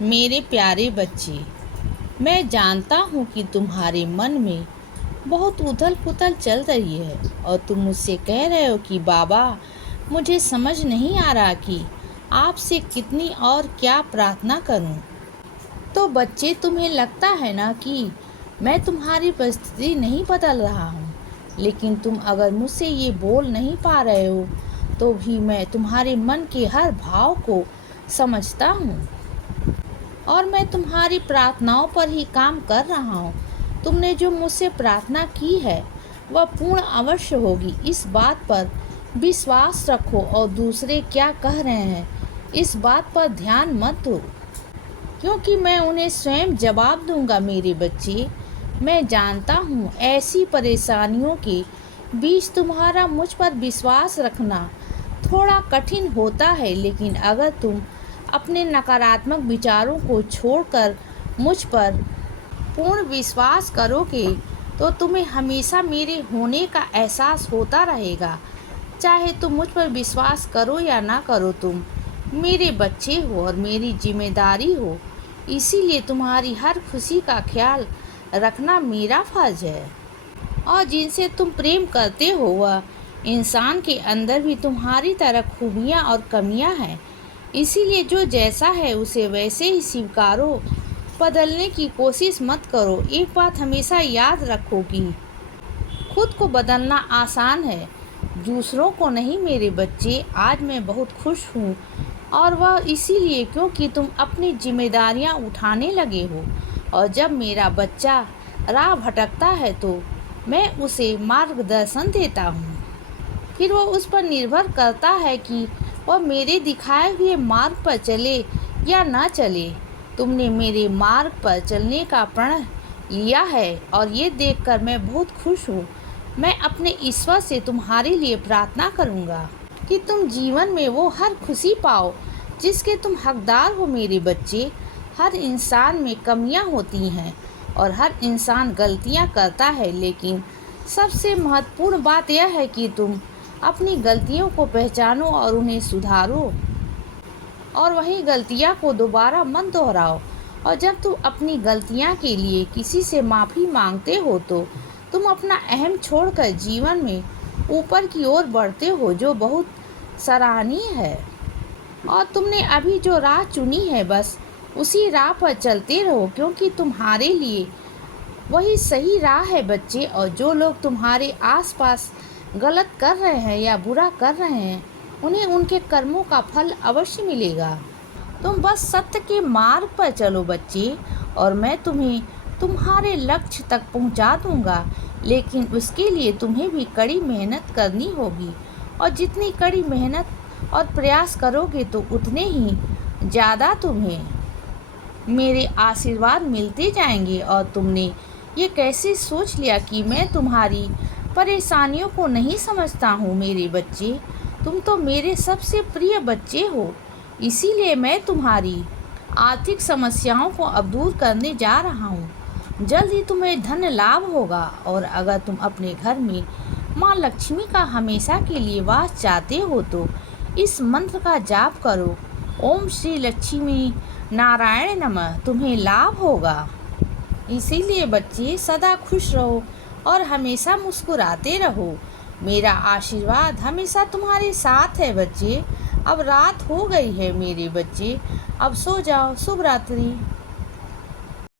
मेरे प्यारे बच्चे, मैं जानता हूँ कि तुम्हारे मन में बहुत उथल पुथल चल रही है और तुम मुझसे कह रहे हो कि बाबा, मुझे समझ नहीं आ रहा कि आपसे कितनी और क्या प्रार्थना करूँ। तो बच्चे, तुम्हें लगता है ना कि मैं तुम्हारी परिस्थिति नहीं बदल रहा हूँ, लेकिन तुम अगर मुझसे ये बोल नहीं पा रहे हो तो भी मैं तुम्हारे मन के हर भाव को समझता हूँ और मैं तुम्हारी प्रार्थनाओं पर ही काम कर रहा हूँ। तुमने जो मुझसे प्रार्थना की है वह पूर्ण अवश्य होगी। इस बात पर विश्वास रखो और दूसरे क्या कह रहे हैं इस बात पर ध्यान मत दो, क्योंकि मैं उन्हें स्वयं जवाब दूंगा। मेरे बच्चे, मैं जानता हूँ ऐसी परेशानियों के बीच तुम्हारा मुझ पर विश्वास रखना थोड़ा कठिन होता है, लेकिन अगर तुम अपने नकारात्मक विचारों को छोड़कर मुझ पर पूर्ण विश्वास करोगे तो तुम्हें हमेशा मेरे होने का एहसास होता रहेगा। चाहे तुम मुझ पर विश्वास करो या ना करो, तुम मेरे बच्चे हो और मेरी जिम्मेदारी हो, इसीलिए तुम्हारी हर खुशी का ख्याल रखना मेरा फर्ज है। और जिनसे तुम प्रेम करते हो वह इंसान के अंदर भी तुम्हारी तरह खूबियाँ और कमियाँ हैं, इसीलिए जो जैसा है उसे वैसे ही स्वीकारो। बदलने की कोशिश मत करो। एक बात हमेशा याद रखो कि खुद को बदलना आसान है, दूसरों को नहीं। मेरे बच्चे, आज मैं बहुत खुश हूँ और वह इसीलिए क्योंकि तुम अपनी जिम्मेदारियाँ उठाने लगे हो। और जब मेरा बच्चा राह भटकता है तो मैं उसे मार्गदर्शन देता हूँ, फिर वो उस पर निर्भर करता है कि वह मेरे दिखाए हुए मार्ग पर चले या ना चले। तुमने मेरे मार्ग पर चलने का प्रण लिया है और ये देखकर मैं बहुत खुश हूँ। मैं अपने ईश्वर से तुम्हारे लिए प्रार्थना करूँगा कि तुम जीवन में वो हर खुशी पाओ जिसके तुम हकदार हो। मेरे बच्चे, हर इंसान में कमियाँ होती हैं और हर इंसान गलतियाँ करता है, लेकिन सबसे महत्वपूर्ण बात यह है कि तुम अपनी गलतियों को पहचानो और उन्हें सुधारो और वही गलतियाँ को दोबारा मत दोहराओ। और जब तुम अपनी गलतियाँ के लिए किसी से माफ़ी मांगते हो तो तुम अपना अहम छोड़कर जीवन में ऊपर की ओर बढ़ते हो, जो बहुत सराहनीय है। और तुमने अभी जो राह चुनी है बस उसी राह पर चलते रहो, क्योंकि तुम्हारे लिए वही सही राह है बच्चे। और जो लोग तुम्हारे आसपास गलत कर रहे हैं या बुरा कर रहे हैं उन्हें उनके कर्मों का फल अवश्य मिलेगा। तुम बस सत्य के मार्ग पर चलो बच्चे, और मैं तुम्हें तुम्हारे लक्ष्य तक पहुंचा दूंगा, लेकिन उसके लिए तुम्हें भी कड़ी मेहनत करनी होगी। और जितनी कड़ी मेहनत और प्रयास करोगे तो उतने ही ज़्यादा तुम्हें मेरे आशीर्वाद मिलते जाएंगे। और तुमने ये कैसे सोच लिया कि मैं तुम्हारी परेशानियों को नहीं समझता हूँ? मेरे बच्चे, तुम तो मेरे सबसे प्रिय बच्चे हो, इसीलिए मैं तुम्हारी आर्थिक समस्याओं को अब दूर करने जा रहा हूँ। जल्द ही तुम्हें धन लाभ होगा। और अगर तुम अपने घर में माँ लक्ष्मी का हमेशा के लिए वास चाहते हो तो इस मंत्र का जाप करो, ओम श्री लक्ष्मी नारायण नमः। तुम्हें लाभ होगा। इसीलिए बच्चे, सदा खुश रहो और हमेशा मुस्कुराते रहो। मेरा आशीर्वाद हमेशा तुम्हारे साथ है बच्चे। अब रात हो गई है मेरे बच्चे, अब सो जाओ। शुभ रात्रि।